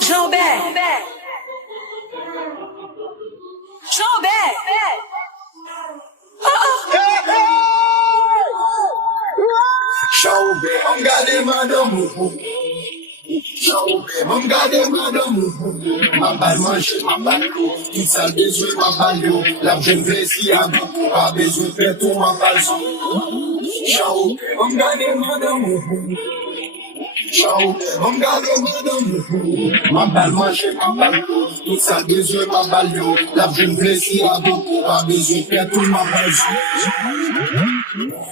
Jean-Bert. Jean-Bert. Jean-Bert, on garde madame. Jean-Bert, on garde madame. Ma balle mange, ma balle l'eau. Tout ça besoin, ma balle l'eau. La jeune plaisir à vous, pas besoin de faire tout ma balle. Jean-Bert, on garde madame. Ciao, on garde madame. Ma balle mange, ma balle l'eau. Tout ça besoin, ma balle l'eau. La jeune plaisir à vous, pas besoin de faire tout ma balle.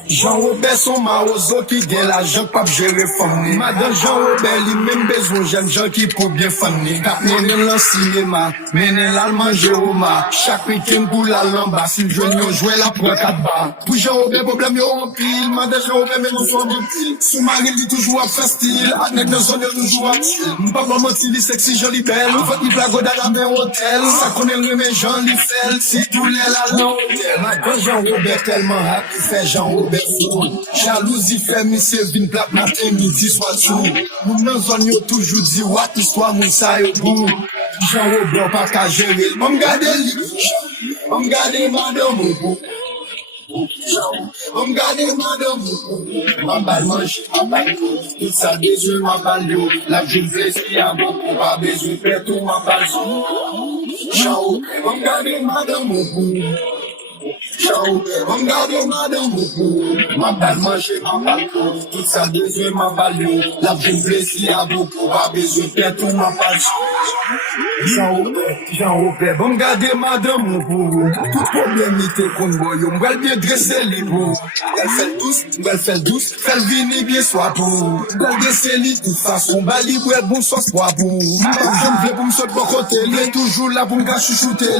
Jean-Robert son marozo qui gagne l'argent pas gérer famille. Madame Jean-Robert lui même besoin j'aime gens qui pour bien famille. Cap menen dans cinéma, menen l'allemand Jérôme. Chaque week-end pour la lamba, si le jeune jouer la pour 4 bars. Pour Jean-Robert problème yo en pile, madame Jean-Robert mais nous sommes en pile. Sous mari dit toujours à faire style, avec nos zones toujours à chill. M'pas mentir, li sexy, joli belle. Votre ni plago dans la même hôtel. Ça connaît le mais Jean li fait, si tous les la dans hôtel. Madame Jean-Robert tellement happy, fait Jean-Robert fou. Jalousie fait monsieur vin plat matin midi soir tout. Moun nan zone yo toujours dit what histoire moun sa yo bou. Jean-Robert pas qu'à gérer. On garde li, on garde madame bou. On garde madame. Ma balle mange, ma balle l'eau. Tout ça besoin, ma balle l'eau. La jeune plaisir à beaucoup, pas besoin de faire tout ma balle. Ciao, on garde madame. Ciao, on garde madame. Ma balle mange, ma balle l'eau. Tout ça besoin, ma balle l'eau. La jeune plaisir à beaucoup, pas besoin de faire tout ma balle. Jean-Robert, on garde madame. Tout problème était qu'on voit, on va bien dresser les bouts. Elle fait douce, fait le vini bien soit pour. On va dresser les de toute façon, bali pour être bon sauce pour vous. Je ne veux pas me sauter pour côté, il est toujours là pour me gâcher chouter.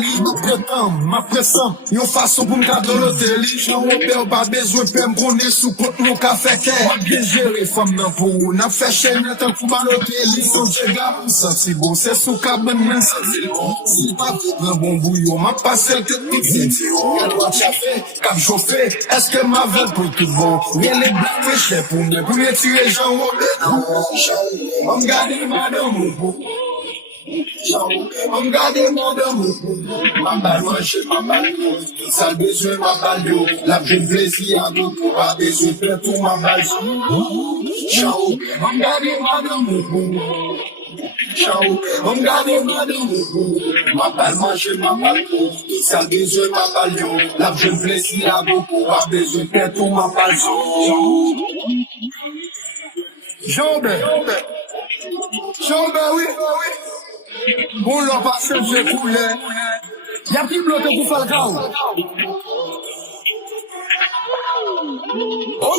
Ma pressant, yon façon pour me garder l'hôtel. Jean-Robert, pas besoin de me connaître sous côte mon café. Moi bien gérer femme dans pour vous. N'a fait chaîne, tant pour mal l'hôtel. Son dégât pour sentir bon, c'est sous cabane, sentir bon. Si pas un bon bouillon, m'a passé le tête petit. Elle doit chaffer, cap chauffer. Est-ce que ma veille pour tout bon? Rien les blagues fait cher pour me. Pour me tirer Jean-Robert, on garde madame. On garde madame. Ma balle mange, ma balle l'eau. Tout ça besoin, ma balle l'eau. La jeune plaisir à beaucoup, pas besoin de faire tout ma balle. Ciao, on garde madame. Ciao, on garde madame. Ma balle mange, ma balle l'eau. Tout ça besoin, ma balle l'eau. La jeune plaisir à beaucoup, pas besoin de faire tout ma balle. Jean-Bert, oui. Bon, l'on va changer couler. Y'a plus bloqué pour faire le chaos. Oh,